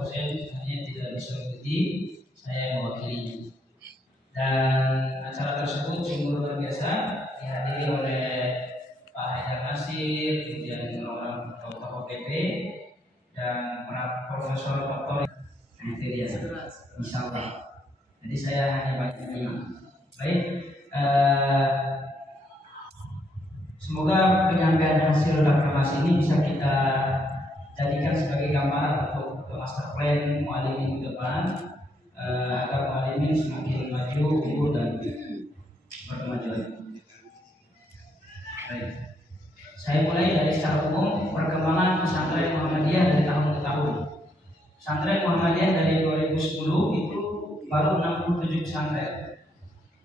dosen hanya tidak bisa mengikuti, saya mewakilinya. Dan acara tersebut sungguh luar biasa, dihadiri oleh Pak Haidar Nasir, kemudian orang tokoh PP dan para profesor doktor. Nah, itu dia, insyaallah. Jadi saya hanya banyak menyimak. Baik, semoga penyampaian hasil rakernas ini bisa kita jadikan sebagai gambaran untuk master plan muallimin ke depan, agar muallimin semakin maju, unggul dan berkemajuan. Baik, saya mulai dari secara umum perkembangan pesantren Muhammadiyah dari tahun ke tahun. Pesantren Muhammadiyah dari 2010 itu baru 67 pesantren.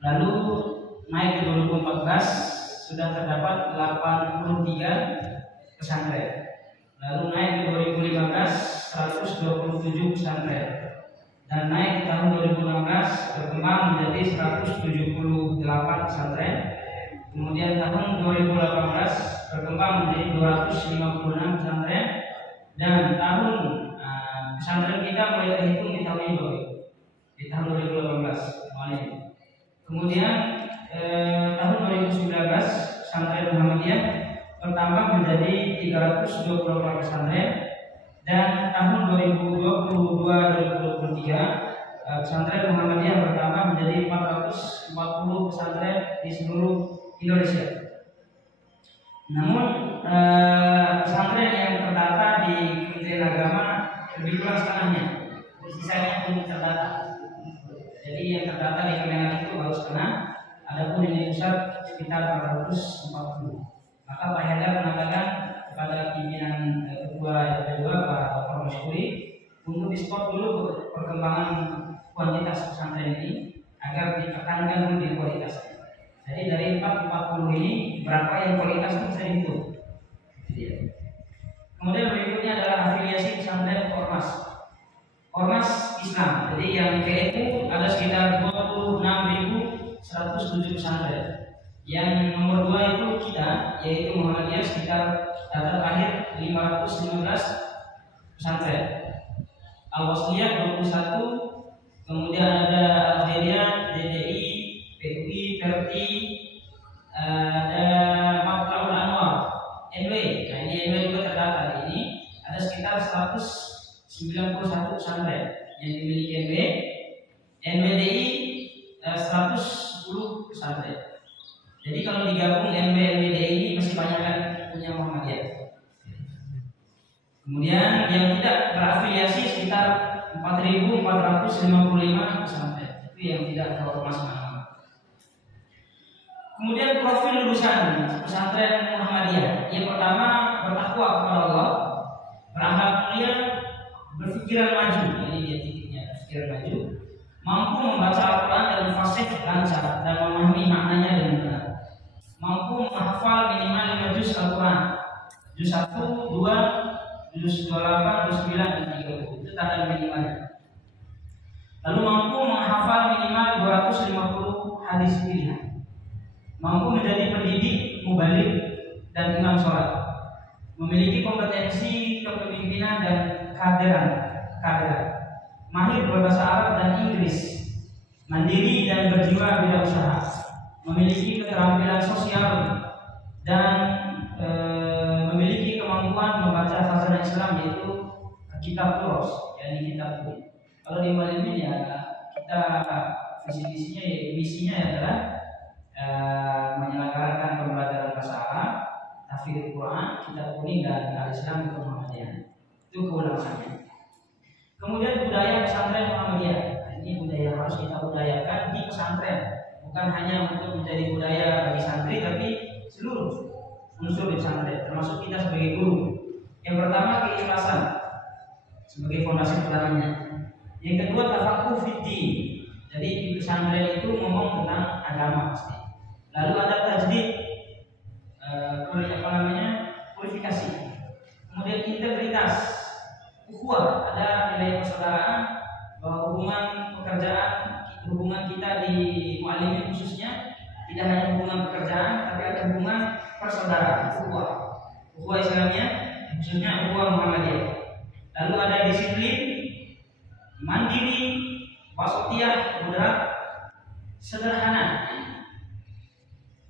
Lalu naik ke 2014 sudah terdapat 83 pesantren. Lalu naik ke 2015 127 pesantren. Dan naik ke tahun 2016 berkembang menjadi 178 pesantren. Kemudian tahun 2018 berkembang menjadi 256 pesantren. Dan tahun pesantren kita mulai terhitung di tahun ini, di tahun 2018 mulai. Kemudian tahun 2019 pesantren Muhammadiyah bertambah menjadi 324 pesantren, dan tahun 2022-2023 pesantren Muhammadiyah bertambah menjadi 440 pesantren di seluruh Indonesia. Namun pesantren yang terdata di Kementerian Agama lebih kurang setengahnya, sisanya belum terdata. Jadi yang terdata di Kementerian itu baru setengah, adapun yang di pusat sekitar 440. Maka Pak Haidar mengatakan kepada pimpinan ketua RP2 Pak Dr. Masyuri untuk di-stop dulu perkembangan kuantitas pesantren ini agar ditekankan dulu di kualitas. Jadi dari 440 ini berapa yang kualitas bisa dihitung. Kemudian berikutnya adalah afiliasi pesantren Ormas Islam. Jadi yang PNU ada sekitar 26.107 pesantren. Yang nomor 2 itu kita, yaitu Muhammadiyah, sekitar data terakhir 515 pesantren. Al-Wasliyah 21, kemudian ada Al-Khairiyah, DDI, PUI, Perti, ada Maflaul Anwar, NW. Nah ini NW juga terdata. Ini ada sekitar 191 pesantren yang dimiliki NW. NWDI 110 pesantren. Jadi kalau digabung NWD ini masih banyak kan punya Muhammadiyah. Kemudian yang tidak berafiliasi sekitar 4.455 pesantren. Itu yang tidak terormas nama. Kemudian profil lulusan pesantren Muhammadiyah. Yang pertama, bertakwa kepada Allah, berakhlak mulia, berpikiran maju. Ini dia titiknya, berpikiran maju, mampu membaca Al-Quran dengan fasih, lancar, dan memahami maknanya dengan benar. Mampu menghafal minimal 5 juz Al-Quran, juz 1, 2, juz 28, juz 9, dan 30. Itu tanda minimalnya. Lalu mampu menghafal minimal 250 hadis pilihan. Mampu menjadi pendidik, mubalik, dan imam sholat. Memiliki kompetensi kepemimpinan dan kaderan. Mahir berbahasa Arab dan Inggris. Mandiri dan berjiwa wirausaha. Memiliki keterampilan sosial dan memiliki kemampuan membaca khazanah Islam, yaitu kitab Turos, yakni kitab Turos. Kalau di Muhammadiyah ya kita misinya adalah menyelenggarakan pembelajaran bahasa Arab, tahfidz Quran, kitab kuning, dan al-Islam untuk Muhammadiyah. Itu keulamaannya. Kemudian budaya pesantren Muhammadiyah. Ini budaya harus kita budayakan di pesantren. Bukan hanya untuk menjadi budaya bagi santri, tapi seluruh unsur di pesantren, termasuk kita sebagai guru. Yang pertama, keikhlasan sebagai fondasi pertamanya. Yang kedua, tafaqquh fiddin. Jadi di pesantren itu ngomong tentang agama pasti. Lalu ada tajdid, purifikasi. Kemudian integritas, ukhuwah, ada nilai persaudaraan, bahwa hubungan kita di muallimin khususnya tidak hanya hubungan pekerjaan, tapi ada hubungan persaudaraan, ukhuwah Islamiyah, khususnya ukhuwah Muhammadiyah. Lalu ada disiplin, mandiri, wasatiyah, moderat, sederhana,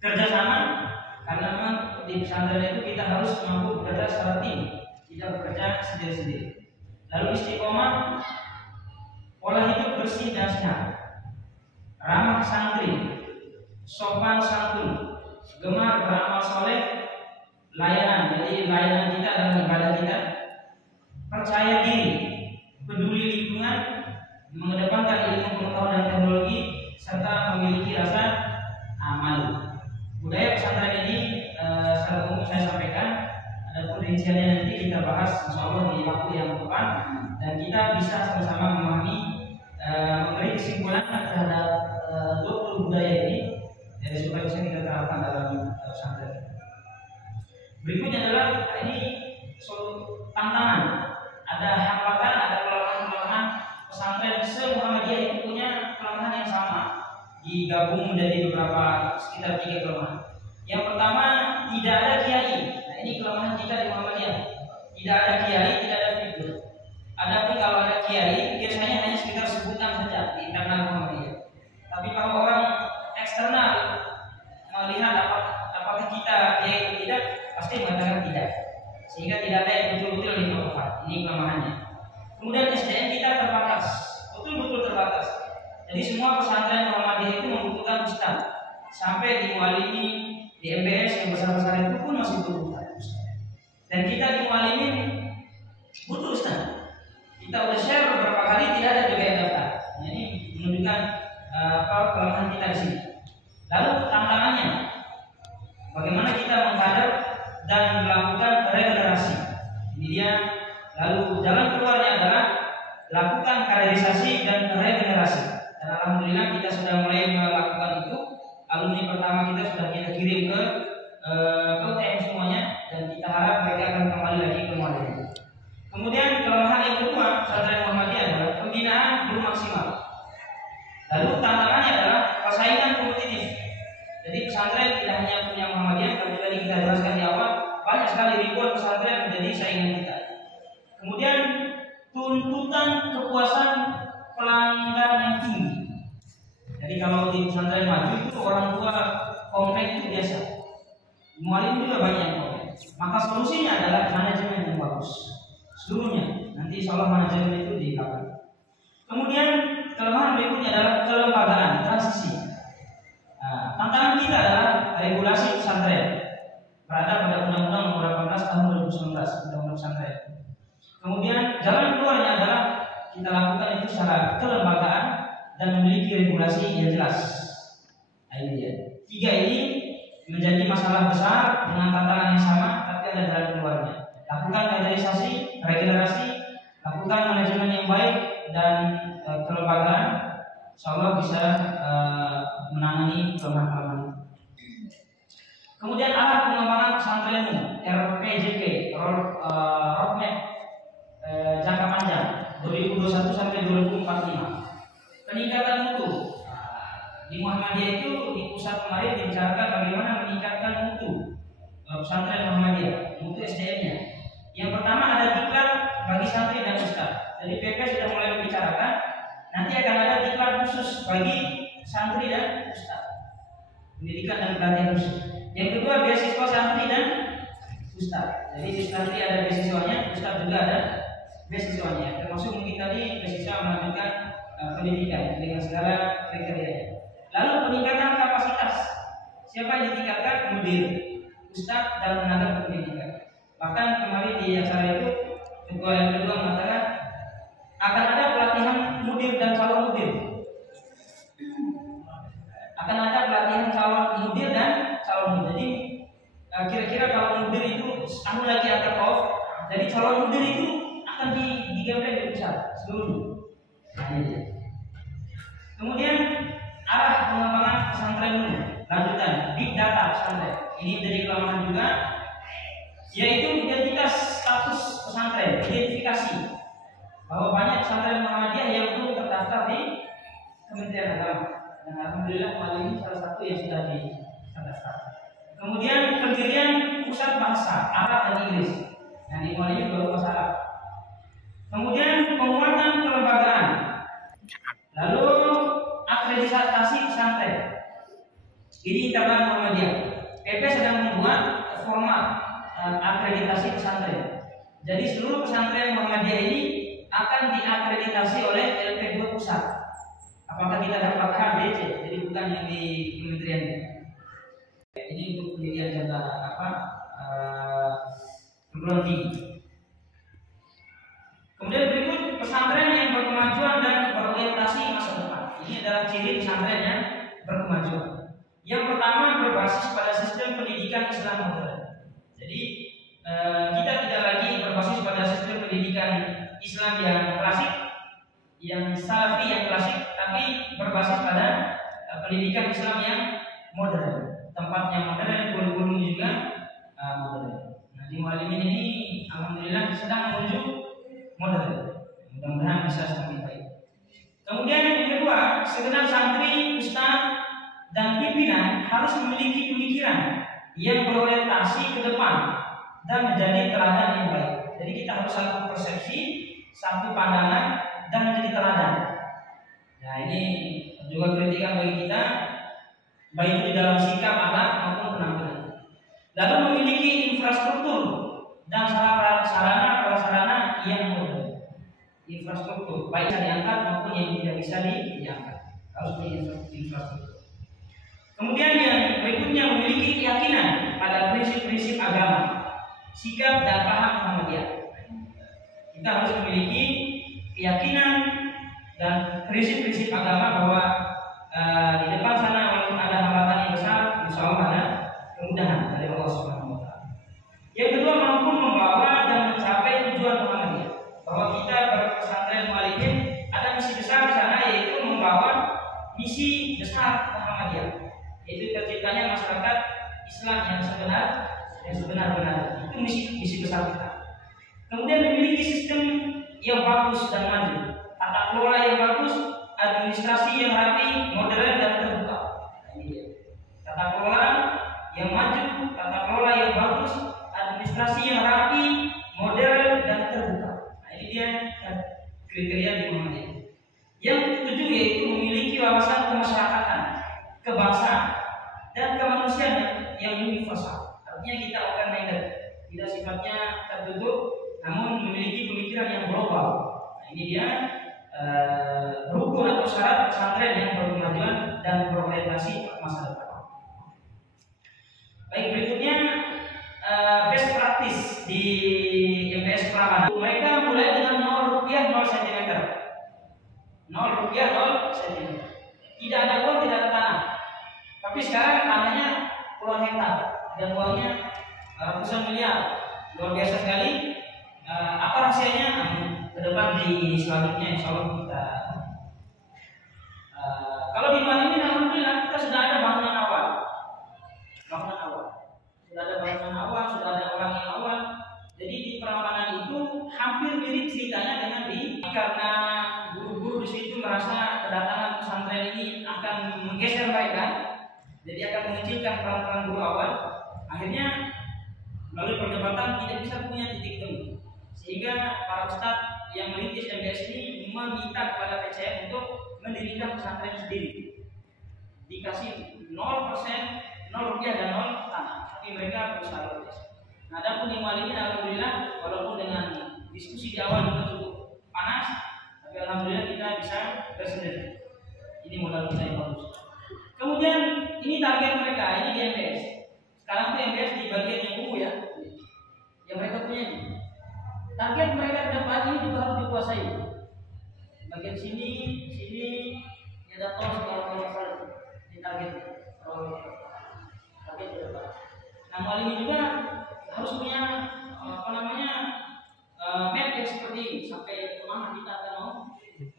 kerjasama. Karena memang di pesantren itu kita harus mampu bekerja secara tim, tidak bekerja sendiri-sendiri. Lalu istiqomah, pola hidup bersih dan sehat, ramah santri, sopan santun, gemar beramal soleh, layanan, jadi layanan kita dalam ibadah kita, percaya diri, peduli lingkungan, mengedepankan ilmu pengetahuan dan teknologi, serta memiliki rasa malu. Budaya pesantren ini secara umum saya sampaikan. Adapun rinciannya nanti kita bahas insyaallah di waktu yang depan, dan kita bisa sama-sama memahami memberi kesimpulan terhadap 20 budaya ini, jadi supaya bisa kita terapkan dalam pesantren. Berikutnya adalah ini tantangan, ada hambatan, ada kelemahan-kelemahan. Pesantren se-Muhammadiyah itu punya kelemahan yang sama, digabung menjadi beberapa sekitar 3 kelemahan. Yang pertama, tidak ada kiai. Nah, ini kelemahan kita di Muhammadiyah. Tidak ada kiai, tidak ada figur. Adapun kalau ada kiai, biasanya hanya sekitar sebutan saja di internal Muhammadiyah. Tapi kalau orang eksternal melihat apakah kita kiai atau tidak, pasti mengatakan tidak. Sehingga tidak ada yang betul-betul ditopang. Ini kelemahannya. Kemudian SDM kita terbatas, betul-betul terbatas. Jadi semua pesantren Muhammadiyah itu membutuhkan ustaz. Sampai di Mualimin, di MBS yang besar-besar itu pun masih butuh ustaz. Dan kita di Mualimin butuh ustaz. Kita udah share beberapa kali, tidak ada juga yang daftar. Ini menunjukkan kelemahan kita di sini. Lalu tantangannya, bagaimana kita mengkader dan melakukan regenerasi. Ini dia. Lalu jalan keluarnya adalah lakukan kaderisasi dan regenerasi. Dan alhamdulillah kita sudah mulai melakukan itu. Alumni pertama kita sudah kita kirim ke UTM semuanya, dan kita harap mereka akan kembali lagi ke Muhammadiyah. Kemudian kelemahan yang kedua pesantren Muhammadiyah adalah pembinaan belum maksimal. Lalu tantangannya adalah persaingan kompetitif. Jadi pesantren tidak hanya punya Muhammadiyah, tapi tadi kita jelaskan di awal, banyak sekali ribuan pesantren menjadi saingan kita. Kemudian tuntutan kepuasan pelanggan yang tinggi. Jadi kalau di pesantren maju itu orang tua komplain itu biasa. Mualim juga banyak yang komplain. Maka solusinya adalah manajemen yang bagus. Seluruhnya. Nanti insyaallah manajemen itu dikawal. Kemudian kelemahan berikutnya adalah kelembagaan transisi. Nah, tantangan kita adalah regulasi pesantren. Berada pada Undang-Undang Nomor 18 Tahun 2019 Undang-Undang Pesantren. Kemudian jalan keluarnya adalah kita lakukan itu secara kelembagaan dan memiliki regulasi yang jelas. Nah, ini dia. 3 ini menjadi masalah besar dengan tantangan yang sama, tapi ada jalan keluarnya. Lakukan kaderisasi, regenerasi, lakukan manajemen yang baik dan kelembagaan, insyaallah bisa menangani kelemahan-kelemahan. Kemudian arah pengembangan pesantrenmu, RPJP, roadmap jangka panjang 2021 sampai 2045. Peningkatan mutu. Di Muhammadiyah itu di pusat kemarin dibicarakan bagaimana meningkatkan mutu pesantren Muhammadiyah, mutu SDM-nya. Yang pertama ada diklat bagi santri dan ustaz. Jadi PP sudah mulai membicarakan, nanti akan ada diklat khusus bagi santri dan ustaz. Pendidikan dan pelatihan khusus. Yang kedua beasiswa santri dan ustaz. Jadi di santri ada beasiswanya, ustaz juga ada beasiswanya. Termasuk mungkin tadi beasiswa melanjutkan pendidikan dengan segala kriteria. Lalu peningkatan kapasitas. Siapa yang ditingkatkan? Mudir, ustaz dan tenaga pendidikan. Bahkan kemarin di acara itu ketua yang kedua mengatakan akan ada pelatihan mudir dan calon mudir. Akan ada pelatihan calon mudir dan calon mudir. Jadi kira-kira calon mudir itu lagi akan off. Jadi calon mudir itu akan digambar di pusat seluruhnya. Nah, ini dia. Kemudian arah pengembangan pesantrenmu, lanjutan big data pesantren. Ini menjadi kelemahan juga, yaitu identitas status pesantren, identifikasi bahwa banyak pesantren Muhammadiyah yang belum terdaftar di Kementerian Agama. Dan alhamdulillah kali ini salah satu yang sudah terdaftar. Kemudian pendirian pusat bahasa Arab dan Inggris. Nah, ini baru bahasa Arab. Kemudian penguatan kelembagaan. Ini internal Muhammadiyah. PP sedang membuat format akreditasi pesantren. Jadi seluruh pesantren Muhammadiyah ini akan diakreditasi oleh LP2 pusat. Apakah kita dapat HBC? Jadi bukan yang di kementerian. Ini untuk pendidikan jangka perguruan tinggi. Kemudian berikut pesantren yang berkemajuan dan berorientasi masa depan. Ini adalah ciri pesantren yang berkemajuan. Yang pertama, berbasis pada sistem pendidikan Islam modern. Jadi kita tidak lagi berbasis pada sistem pendidikan Islam yang klasik, yang salafi yang klasik, tapi berbasis pada pendidikan Islam yang modern. Tempatnya modern, kurikulum juga modern. Nah, di Muallimin ini alhamdulillah sedang menuju modern. Mudah-mudahan bisa semakin baik. Kemudian yang kedua, segenap santri, ustaz, dan pimpinan harus memiliki pemikiran yang berorientasi ke depan dan menjadi teladan yang baik. Jadi kita harus satu persepsi, satu pandangan, dan menjadi teladan. Nah, ini juga kritikan bagi kita, baik itu di dalam sikap, akhlak maupun penampilan. Lalu memiliki infrastruktur dan sarana prasarana yang modern. Infrastruktur baik bisa diangkat maupun yang tidak bisa diangkat, harus di infrastruktur. Kemudian yang berikutnya, memiliki keyakinan pada prinsip-prinsip agama, sikap dan paham Muhammadiyah. Kita harus memiliki keyakinan dan prinsip-prinsip agama bahwa di depan sana walaupun ada hambatan yang besar, insya Allah ada kemudahan dari Allah Subhanahu wa Ta'ala. Yang kedua, mampu membawa dan mencapai tujuan Muhammadiyah. Bahwa kita berpesantren Muallimin ada misi besar di sana, yaitu membawa misi besar Muhammadiyah, yaitu terciptanya masyarakat Islam yang sebenar-benar. Itu misi besar kita. Kemudian memiliki sistem yang bagus dan maju, tata kelola yang bagus, administrasi yang rapi, modern dan terbuka. Ini dia. Tata kelola yang maju, tata kelola yang bagus, administrasi yang rapi, modern dan terbuka. Nah, ini dia kriteria di Muhammadiyah. Yang ketujuh yaitu memiliki wawasan kemasyarakatan, kebangsaan, dan kemanusiaan yang universal. Artinya kita open minded, tidak sifatnya tertutup, namun memiliki pemikiran yang global. Nah, ini dia rukun atau syarat pesantren yang berkemajuan dan berorientasi masa depan. Baik, berikutnya best practice di MPS Prambanan. Mereka mulai dengan Rp0 0 cm. Rp0 0 cm. Tidak ada uang, tidak ada tanah. Tapi sekarang tanahnya puluhan hektar dan uangnya ratusan miliar. Luar biasa sekali. Apa rahasianya? Ke depan di selanjutnya insya Allah kita. Kalau di Muallimin alhamdulillah kita sudah ada bangunan awal. Sudah ada bangunan awal, sudah ada orang yang awal. Jadi di Prambanan itu hampir mirip ceritanya dengan karena guru-guru di situ merasa kedatangan pesantren ini akan menggeser mereka, jadi akan mengecilkan peran-peran guru awal. Akhirnya melalui perdebatan tidak bisa punya titik temu, sehingga para ustadz yang merintis MBS ini meminta kepada PCM untuk mendirikan pesantren sendiri. Dikasih 0%, 0 rupiah dan 0 tanah, tapi mereka berusaha lulus. Nah, adapun di Muallimin alhamdulillah, walaupun dengan diskusi di awal juga cukup panas, tapi alhamdulillah kita bisa bersendiri. Ini modal kita yang bagus. Kemudian ini target mereka, ini di MBS. Sekarang tuh MBS di bagian yang ungu ya, yang mereka punya ini. Target mereka ke depan ini juga harus dikuasai. Bagian sini, ini ada tol segala macam di target. Target ke depan. Nah, Muallimin juga harus punya map yang seperti ini, sampai kemana kita akan mau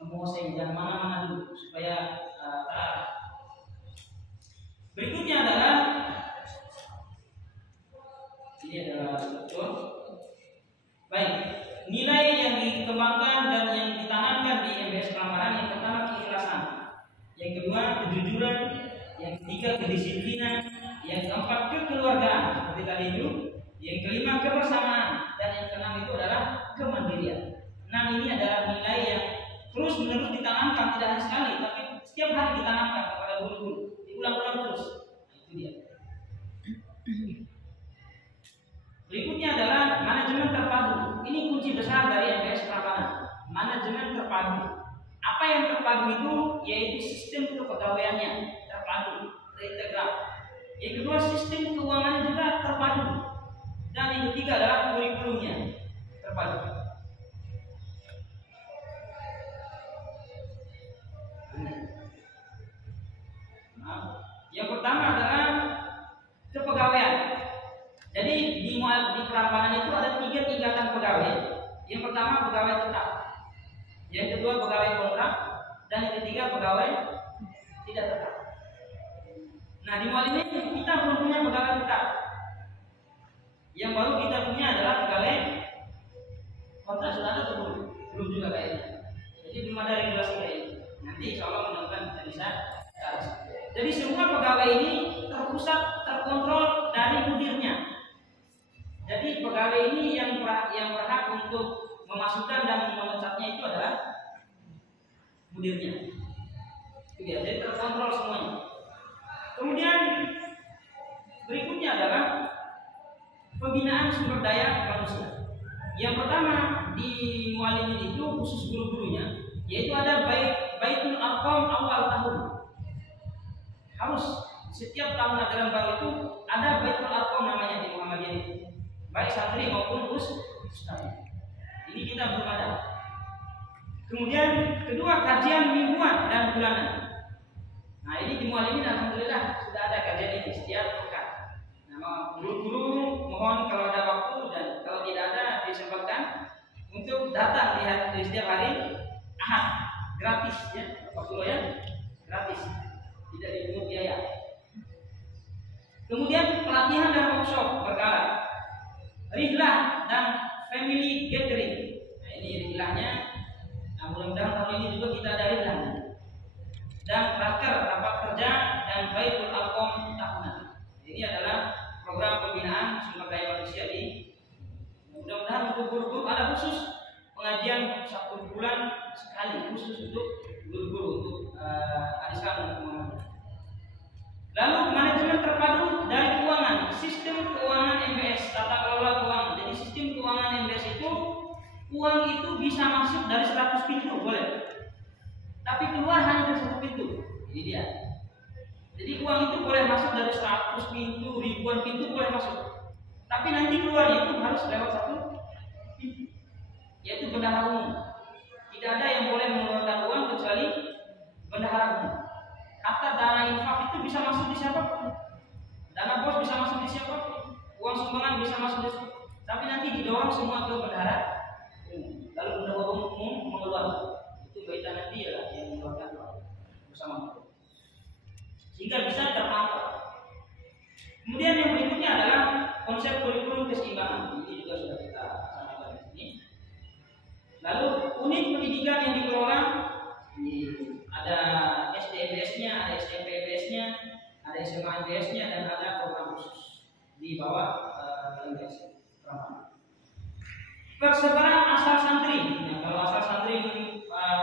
menguasai dan mana-mana dulu supaya terarah. Berikutnya adalah ini adalah betul. Baik, nilai yang dikembangkan dan yang ditanamkan di MBS Prambanan, yang pertama keikhlasan, yang kedua kejujuran, yang ketiga kedisiplinan, yang keempat kekeluargaan seperti tadi itu, yang kelima kebersamaan, dan yang keenam itu adalah kemandirian. 6 ini adalah nilai yang terus menerus ditanamkan, tidak hanya sekali, tapi setiap hari ditanamkan kepada guru-guru, diulang-ulang terus. besar dari MBS Prambanan, manajemen terpadu. Apa yang terpadu itu yaitu sistem kepegawaiannya terpadu, terintegrasi. Yang kedua, sistem keuangannya juga terpadu. Dan yang ketiga adalah kurikulumnya terpadu. Yang pertama adalah kepegawaian. Jadi di Prambanan itu ada 3 tingkatan pegawai. Yang pertama pegawai tetap, yang kedua pegawai kontrak, dan yang ketiga pegawai tidak tetap. Nah, di Mualim ini kita belum punya pegawai tetap. Yang baru kita punya adalah pegawai kontrak. Sudah ada atau belum? Belum juga kayaknya. Jadi belum ada regulasi kayak ini. Nanti insya Allah mudah-mudahan kita bisa. Jadi semua pegawai ini terpusat, terkontrol dari mudirnya. Jadi pegawai ini yang berhak untuk memasukkan dan memecatnya itu adalah mudirnya. Itu ya, jadi terkontrol semuanya. Kemudian berikutnya adalah pembinaan sumber daya manusia. Yang pertama di Mualim itu khusus guru-gurunya, yaitu ada Baitul Arqam awal tahun. Harus setiap tahun ajaran baru itu ada Baitul Arqam namanya di Muhammadiyah itu, baik santri maupun ustaz. Ini kita belum ada. Kemudian kedua, kajian mingguan dan bulanan. Nah, ini di Mualim ini alhamdulillah sudah ada kajian ini setiap pekan. Nah, guru-guru mohon kalau ada waktu dan kalau tidak ada disempatkan untuk datang di setiap hari Ahad, gratis ya, waktu ya, gratis, tidak dipungut biaya. Kemudian pelatihan dan workshop berkala, rihlah dan family gathering. Nah, ini rihlahnya. Nah, mudah-mudahan tahun ini juga kita ada rihlah. Dan rapat kerja dan Baitul Arqam tahunan. Ini adalah program pembinaan sumber daya manusia di. Mudah-mudahan untuk guru-guru ada khusus pengajian 1 bulan sekali khusus untuk guru-guru untuk Islam. Lalu manajemen terpadu dari keuangan, sistem keuangan MBS, tata kelola keuangan. Jadi sistem keuangan MBS itu uang itu bisa masuk dari 100 pintu boleh, tapi keluar hanya dari 1 pintu. Ini dia. Jadi uang itu boleh masuk dari 100 pintu, ribuan pintu boleh masuk, tapi nanti keluarnya itu harus lewat 1 pintu, yaitu bendahara umum. Tidak ada yang boleh mengeluarkan uang kecuali bendahara umum. Kata dana infak itu bisa masuk di siapapun, dana bos bisa masuk di siapapun, uang sumbangan bisa masuk di siapapun, tapi nanti didorong semua ke bendahara umum. Lalu bendahara umum mengeluarkan itu baita nanti ya yang mengeluarkan uang bersama itu, sehingga bisa terpantau. Kemudian yang berikutnya adalah konsep kurikulum keseimbangan. Ini juga sudah kita sampaikan di sini. Lalu unit pendidikan yang dikelola, ada SDMBS-nya, ada SMPBS-nya, ada SMA-BS-nya, dan ada program khusus di bawah MBS. Persebaran asal santri. Nah, kalau asal santri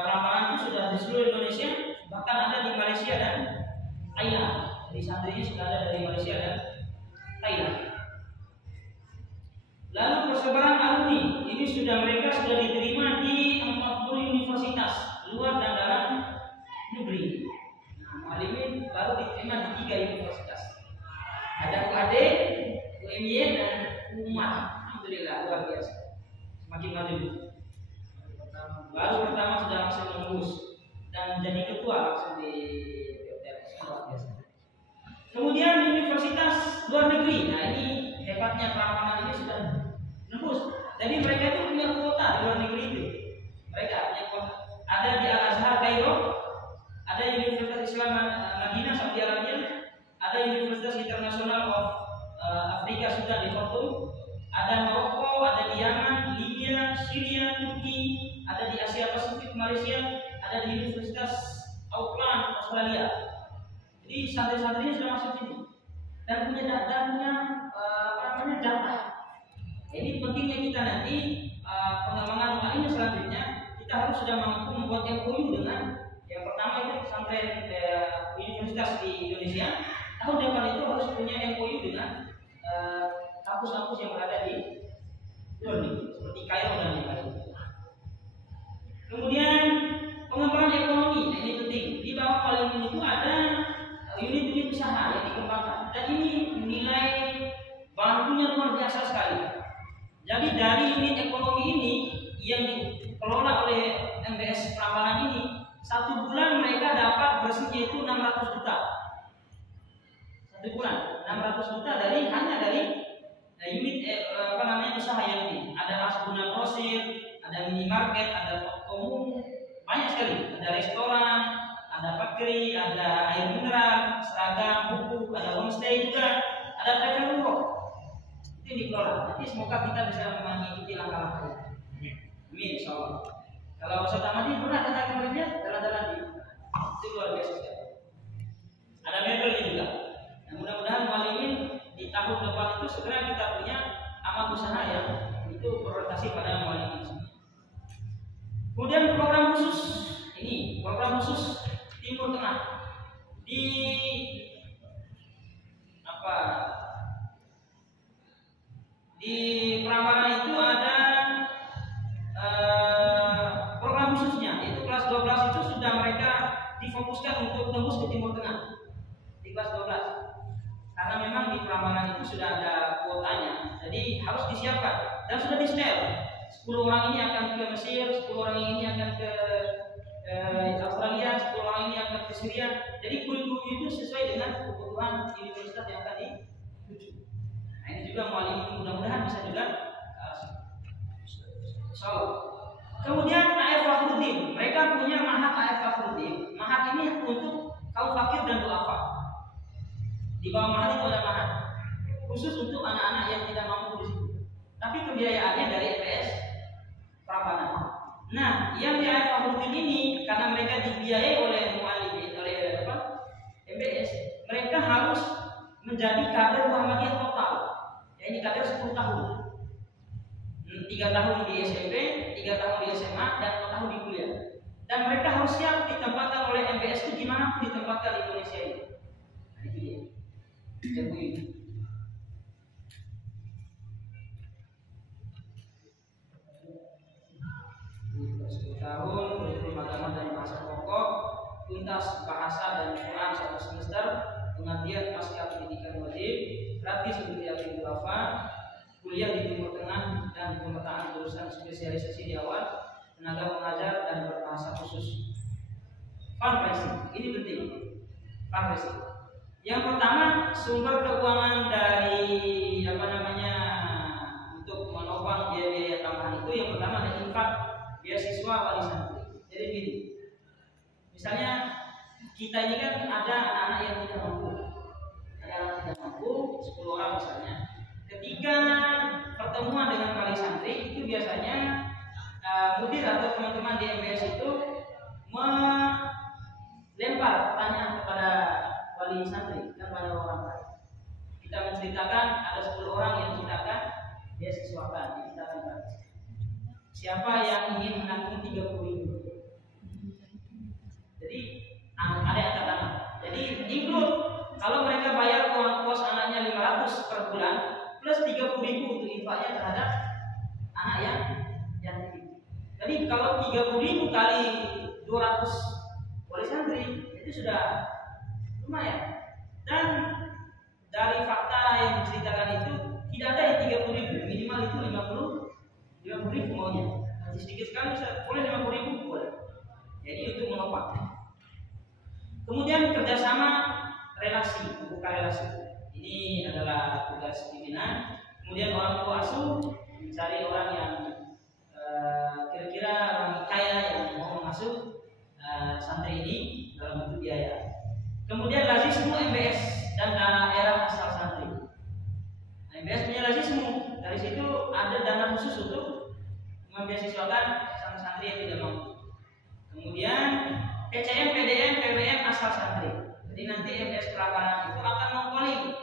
Prambanan itu sudah di seluruh Indonesia, bahkan ada di Malaysia dan Thailand. Jadi santrinya sudah ada dari Malaysia dan Thailand. Lalu persebaran alumni, ini mereka sudah diterima di 40 universitas luar dan dalam negeri. Nah, Mualimin baru diterima di 3 universitas. Ada UAD, UMY dan UMAT. Alhamdulillah luar biasa. Semakin maju. Baru pertama sudah langsung menembus dan jadi ketua langsung di luar biasa. Kemudian universitas luar negeri. Nah, ini hebatnya Prambanan ini sudah nembus. Jadi mereka itu punya kuota di luar negeri itu. Mereka punya kuota. Ada di Al-Azhar Kairo, ada Universitas Islam Madinah Saudi Arabia, ada Universitas Internasional of Afrika Sudan di Khartoum, ada Maroko, ada di Yaman, Libya, Syria, Turki, ada di Asia Pasifik Malaysia, ada di Universitas Auckland Australia. Jadi santri-santrinya sudah masuk sini dan punya data. Ini pentingnya kita nanti pengembangan rumah ini selanjutnya kita harus sudah mampu membuat MOU dengan yang pertama itu pesantren universitas di Indonesia. Tahun depan itu harus punya MOU dengan kampus-kampus yang berada di luar negeri seperti Kairo dan yang lain. Kemudian pengembangan ekonomi, nah ini penting. Di bawah Walimin itu ada unit-unit usaha yang dikembangkan, dan ini nilai bantunya luar biasa sekali. Jadi dari unit ekonomi ini yang dikelola oleh MBS Prambanan ini, satu bulan mereka dapat bersihnya itu 600 juta. Satu bulan 600 juta hanya dari unit usaha yang ini. Ada Asbuna Grosir, ada minimarket, ada toko, banyak sekali. Ada restoran, ada factory, ada air mineral, seragam, buku, ada homestay juga, ada travel work. Itu yang dikelola. Nanti semoga kita bisa mengikuti langkah-langkah. Amin, insyaallah. Kalau Ustaz Ahmadi pernah datang ke Madinah, jalan-jalan itu luar biasa sekali. Ada mebelnya juga. Nah, mudah-mudahan Walimin di tahun depan itu segera kita punya amal usaha yang itu berorientasi pada Walimin. Kemudian program khusus ini, program khusus Timur Tengah di di Prambanan itu ada program khususnya, yaitu kelas 12 itu sudah mereka difokuskan untuk tembus ke Timur Tengah di kelas 12, karena memang di Prambanan itu sudah ada kuotanya, jadi harus disiapkan dan sudah di-setel. 10 orang ini akan ke Mesir, 10 orang ini akan ke Australia, 10 orang ini akan ke Syria. Jadi kurikulum itu sesuai dengan kebutuhan universitas yang akan dituju. Nah, ini juga mudah-mudahan bisa juga Kemudian AF Fakhruddin, mereka punya mahat AF Fakhruddin. Mahat ini untuk kaum fakir dan duafa. Di bawah mahat itu ada mahat khusus untuk anak-anak yang tidak mampu di situ. Tapi pembiayaannya dari MBS Prambanan. Nah, yang di AF Fakhruddin ini karena mereka dibiayai oleh Mu'alimin, oleh MBS, mereka harus menjadi kader Muhammadiyah total. Ya, ini kader 10 tahun. 3 tahun di SMP, 3 tahun di SMA, dan 4 tahun di kuliah. Dan mereka harus siap ditempatkan oleh MBS itu gimana pun ditempatkan di Indonesia ini. Nah, itu dia. Ilmu ini. Di 10 tahun, kurikulum agama dan bahasa pokok, tuntas bahasa dan Quran 1 semester, pengabdian pasca pendidikan wajib, gratis untuk yatim duafa, kuliah di Timur Tengah dan pemetaan jurusan spesialisasi di awal, tenaga pengajar dan berbahasa khusus. Fundraising, ini penting. Fundraising. Yang pertama, sumber keuangan dari untuk menopang biaya-biaya tambahan itu yang pertama ada infak beasiswa wali santri. Jadi gini, misalnya kita ini kan ada anak-anak yang tidak mampu, 10 orang misalnya. Ketika pertemuan dengan wali santri itu biasanya mudir atau teman-teman di MBS itu melempar pertanyaan kepada wali santri dan pada orang lain. Kita menceritakan ada 10 orang yang kita akan beasiswakan, kita akan bahas. Siapa yang ingin menanggung 30.000? Jadi ada angkat tangan. Jadi include kalau mereka bayar uang kos anaknya 500 per bulan plus 30.000 untuk infaknya terhadap anak yang yatim. Jadi kalau 30.000 kali 200 wali santri itu sudah lumayan. Dan dari fakta yang diceritakan itu tidak ada yang 30.000, minimal itu 50.000 maunya. Nanti sedikit sekali bisa boleh 50.000 boleh. Jadi untuk menopang. Kemudian kerjasama relasi, buka relasi. Ini adalah tugas pimpinan. Kemudian orang tua asuh mencari orang yang kira-kira orang kaya yang mau mengasuh santri ini dalam bentuk biaya. Kemudian lazismu MBS dan daerah asal santri. Nah, MBS punya lazismu. Dari situ ada dana khusus untuk membeasiswakan santri yang tidak mampu. Kemudian PCM, PDM, PBM asal santri. Jadi nanti MBS Prambanan itu akan mengkolik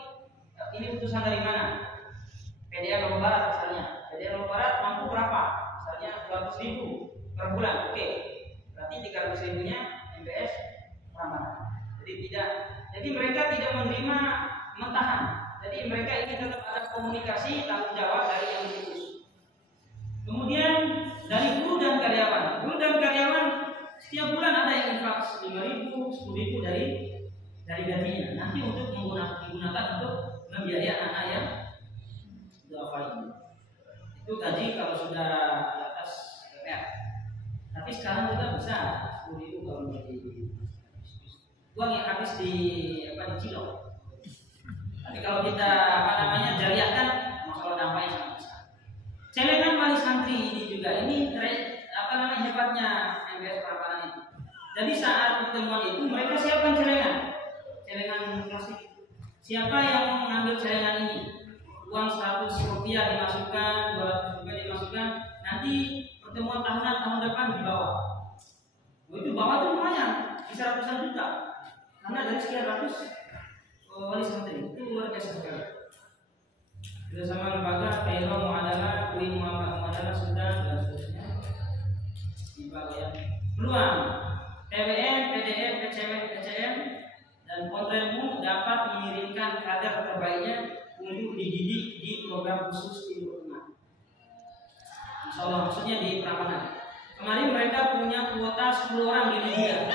ini putusan dari mana? PDM Lombok Barat misalnya. PDM Lombok Barat mampu berapa? Misalnya 200.000 per bulan. Oke. Berarti 300.000-nya MBS Prambanan. Jadi mereka tidak menerima mentahan. Jadi mereka ingin tetap ada komunikasi tanggung jawab dari yang diputus. Kemudian dari guru dan karyawan. Guru dan karyawan setiap bulan ada yang infak 5.000, 10.000 dari gajinya. Nanti untuk digunakan untuk membiayai anak yang duafa ini. Itu gaji kalau sudah di atas PPR. Tapi sekarang juga bisa 10.000 kalau menjadi uang yang habis di cilok. Tapi kalau kita jariahkan, masalah dampaknya sangat besar. Celengan wali santri ini juga hebatnya MBS Prambanan itu. Jadi saat pertemuan itu mereka siapkan celengan plastik. Siapa yang mengambil celengan ini? Uang 100 rupiah dimasukkan, 200 rupiah dimasukkan. Nanti pertemuan tahunan tahun depan dibawa. Itu bawa tuh lumayan, bisa ratusan juta. Karena dari sekian ratus wali santri itu luar biasa sekali. Bersama lembaga Kairo Mu'adalah, UI Mu'adalah Sudan dan seterusnya. Dibagian peluang TWM, PDM, PCM dan Kontremu dapat mengirimkan kader terbaiknya untuk dididik di program khusus Timur Tengah. Insya Allah, maksudnya di Prambanan. Kemarin mereka punya kuota 10 orang di Libya,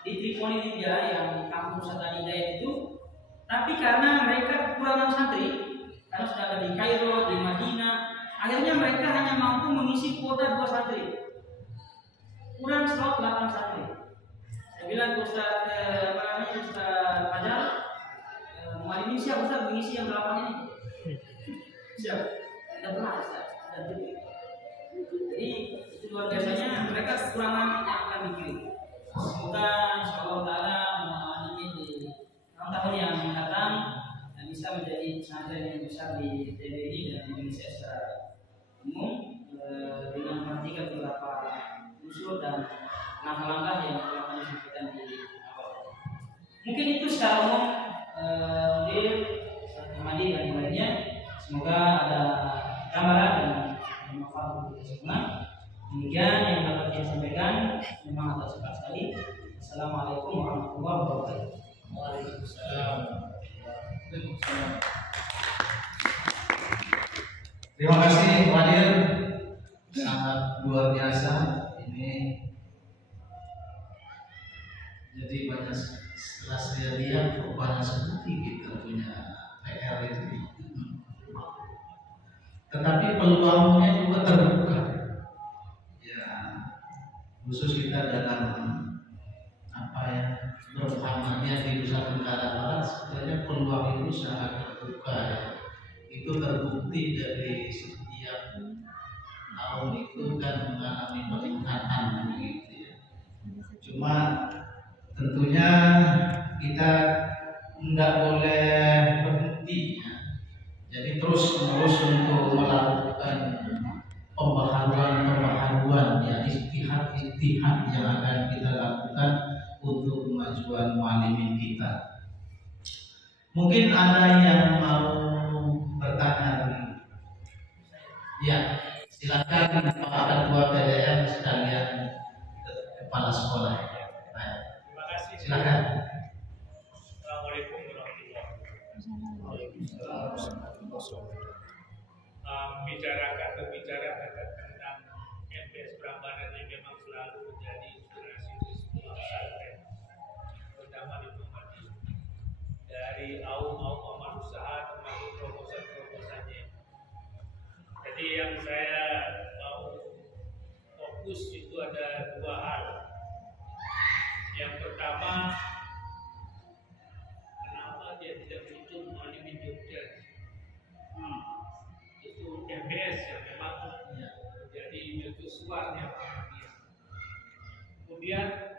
di Tripoli Libya yang kampung Nusantara Hidayat itu. Tapi karena mereka kekurangan santri, karena sudah ada di Kairo, di Madinah, akhirnya mereka hanya mampu mengisi kuota 2 santri. Kurang slot 8 santri. Saya bilang ke Ustaz Fajar, ini siap Ustaz mengisi yang 8 ini. Siap. Tidak pernah Ustaz. Jadi itu luar biasanya mereka kekurangan yang akan dikirim. Semoga insyaallah taala ini di tahun yang mendatang bisa menjadi pesantren yang besar di TBI dan di Indonesia secara umum dengan memperhatikan beberapa unsur dan langkah-langkah yang telah kami sampaikan di awal. Mungkin itu secara umum Madi dan yang lainnya. Semoga ada gambaran dan manfaat untuk kita semua. Demikian yang dapat saya sampaikan. Memang ada cepat sekali. Assalamualaikum warahmatullahi wabarakatuh. Waalaikumsalam. Terima kasih Wadir, sangat luar biasa ini. Jadi banyak setelah saya lihat banyak sekali kita punya PR itu. Tetapi peluangnya juga terbuka. Ya, khusus kita dalam bermuhammadiyah di Nusa Tenggara Barat sebenarnya peluang itu sangat terbuka ya. Itu terbukti dari setiap tahun itu kan mengalami peningkatan begitu ya. Cuma tentunya kita tidak boleh berhenti ya. Jadi terus menerus untuk melakukan pembaharuan ya, istihad yang akan kita lakukan untuk kemajuan muallimin kita. Mungkin ada yang mau bertanya? Ya, silakan Pak Ketua PDM sekalian kepala sekolah. Baik. Terima kasih. Silakan. Assalamualaikum warahmatullahi wabarakatuh. Berbicara tentang MBS Prambanan yang memang selalu menjadi inspirasi di semua pesantren, terutama di Muhammadiyah. Dari aum-aum amal usaha termasuk terobosan-terobosannya. Jadi yang saya mau fokus itu ada 2 hal. Yang pertama, kenapa dia tidak muncul muallim Jogja? Itu MBS yang memang menjadi mercusuar yang Kemudian